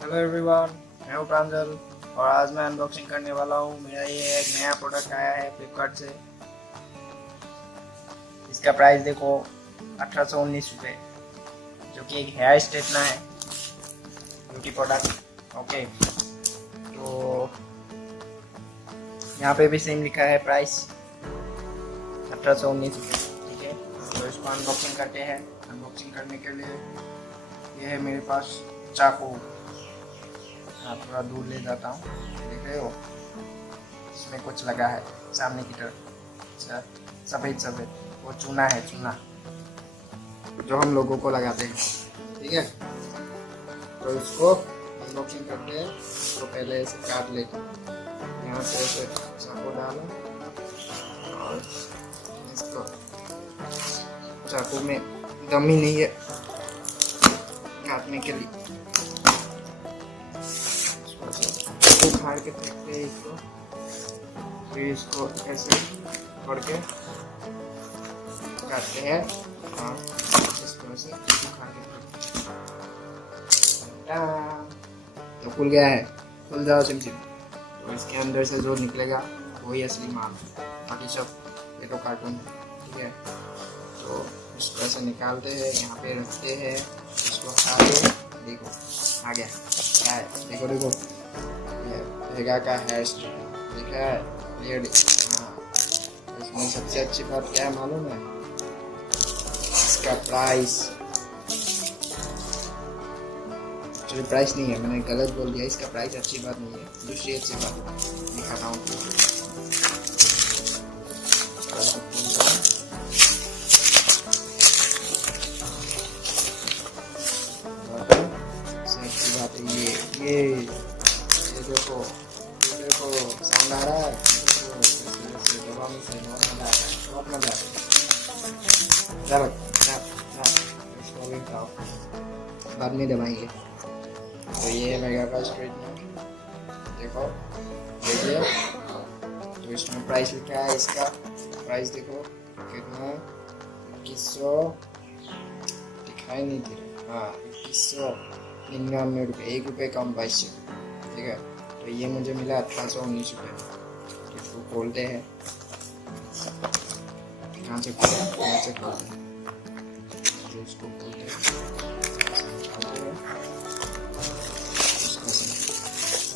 Hello everyone, मैं हूं प्रांजल और आज मैं अनबॉक्सिंग करने वाला हूं। मेरा ये एक नया प्रोडक्ट आया है फ्लिपकार्ट से। इसका प्राइस देखो 1819 रुपये, जो कि एक हेयर स्ट्रेटनर है, ब्यूटी प्रोडक्ट। ओके, तो यहाँ पे भी सेम लिखा है प्राइस 1819 रुपये। ठीक है, तो इसको अनबॉक्सिंग करते हैं। अनबॉक्सिंग करने के लिए ये है मेरे पास चाकू। थोड़ा दूर ले जाता हूँ, देख रहे हो इसमें कुछ लगा है सामने की तरफ, सफेद सफेद, वो चूना है, चूना जो हम लोगों को लगाते हैं। ठीक है, तो इसको अनबॉक्सिंग करते हैं। तो पहले ऐसे काट लेते हैं, यहाँ से ऐसे चाकू डालो और इसको, चाकू में दम ही नहीं है काटने के लिए, उखाड़ के फेंकते हैं इसको। फिर इसको ऐसे पकड़ के काटते हैं और इसको ऐसे उखाड़ के तो खुल गया है। खुल जाओ चिमचिम। तो इसके अंदर से जो निकलेगा वही असली माल, बाकी सब ये तो कार्टून है। ठीक है, तो इसको ऐसे निकालते हैं, यहाँ पे रखते हैं, इसको आगे देखो आ गया क्या है, देखो देखो वेगा का हेयर स्ट्रेटनर देखा है क्लियरली। हाँ, इसमें सबसे अच्छी बात क्या है मालूम है? इसका प्राइस, एक्चुअली प्राइस नहीं है, मैंने गलत बोल दिया। इसका प्राइस अच्छी बात नहीं है, दूसरी अच्छी बात दिखाता हूँ। अच्छी बात है ये देखो साउंड आ रहा है, दबा में से बहुत मजा है। इसको भी खाओ, बाद में दबाएंगे। तो ये है वेगा का स्ट्रेटनर, देखो देखिए। तो इसमें प्राइस लिखा है, इसका प्राइस देखो कितना, 2100 दिखाई नहीं दे रहा। हाँ, 2199 रुपये, 1 रुपये कम, 2200। ठीक है, तो ये मुझे मिला 1819 रुपये। इसको खोलते हैं, यहाँ से खोलते हैं, यहाँ से खोलते हैं, तो इसको खोलते हैं,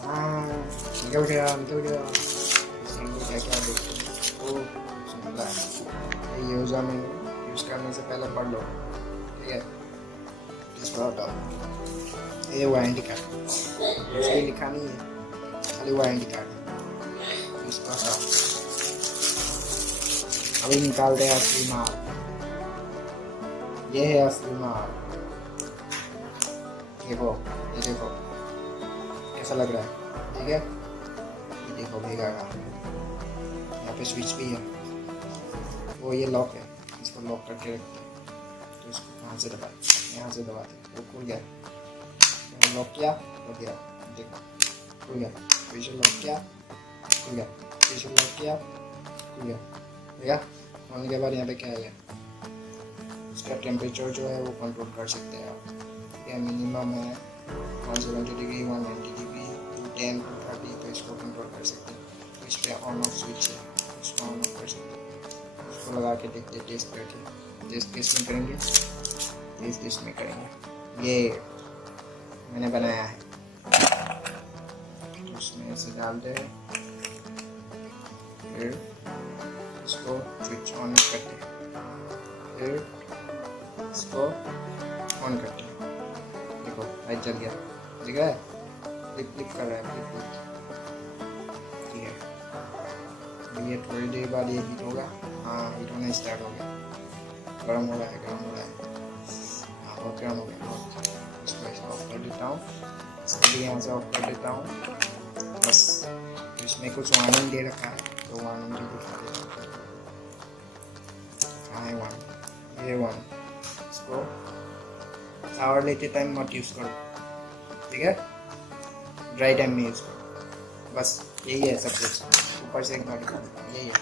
हाँ निकल गया। इसमें क्या क्या देखते हैं, वो सुनता है ये यूज़र में यूज़ करने से पहले पढ़ लो। ठीक है, इसको हटाओ। ये वारंटी कार्ड, इसमें लिखा नहीं है, खाली वारंटी कार्ड। इसको हटाओ, अभी निकालते हैं असली माल। ये है असली माल, देखो ये देखो कैसा लग रहा है। ठीक है, ये देखो वेगा का, यहाँ पे स्विच भी है, वो ये लॉक है, इसको लॉक करके रखते हैं। तो इसको कहाँ से दबाए, यहाँ से दबाते हैं, वो खुल गया, लॉक किया हो गया, देखो खुल गया, फिर से लॉक किया खुल गया, फिर से लॉक किया खुल गया। ठीक है, होने के बाद यहाँ पे क्या है, इसका टेम्परेचर जो है वो कंट्रोल कर सकते हैं आप। यह मिनिमम है 170 डिग्री, 190 डिग्री, 210, 230, तो इसको कंट्रोल कर सकते हैं। तो इस पर ऑन ऑफ स्विच है, इसको ऑन ऑफ कर सकते हैं। इसको लगा के देखते हैं, टेस्ट करके, टेस्ट किस में करेंगे, टेस्ट इसमें करेंगे। ये मैंने बनाया है, तो उसमें ऐसे डालते हैं, फिर इसको स्विच ऑन करते हैं, फिर इसको ऑन करते हैं। देखो लाइट जल गया, ठीक है, फ्लिप कर रहा है, फ्लिप। ठीक है, ये थोड़ी देर बाद ये हीट होगा। हाँ, हीट होना स्टार्ट हो गया, गर्म हो रहा है, गर्म हो रहा है, हाँ बहुत गर्म हो गया। इसको ऐसे ऑफ कर देता हूँ, इसको भी यहाँ से ऑफ कर देता हूँ बस। तो इसमें कुछ वार्निंग दे रखा है, तो वार्निंग भी दिखा देता हूँ। कहाँ है वार्निंग, ये वार्निंग। इसको शावर लेते टाइम मत यूज़ करो, ठीक है, ड्राई टाइम में यूज़ करो, बस यही है सब कुछ। ऊपर से एक नोटिफिकेशन, यही है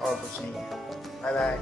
और कुछ नहीं है। Bye bye.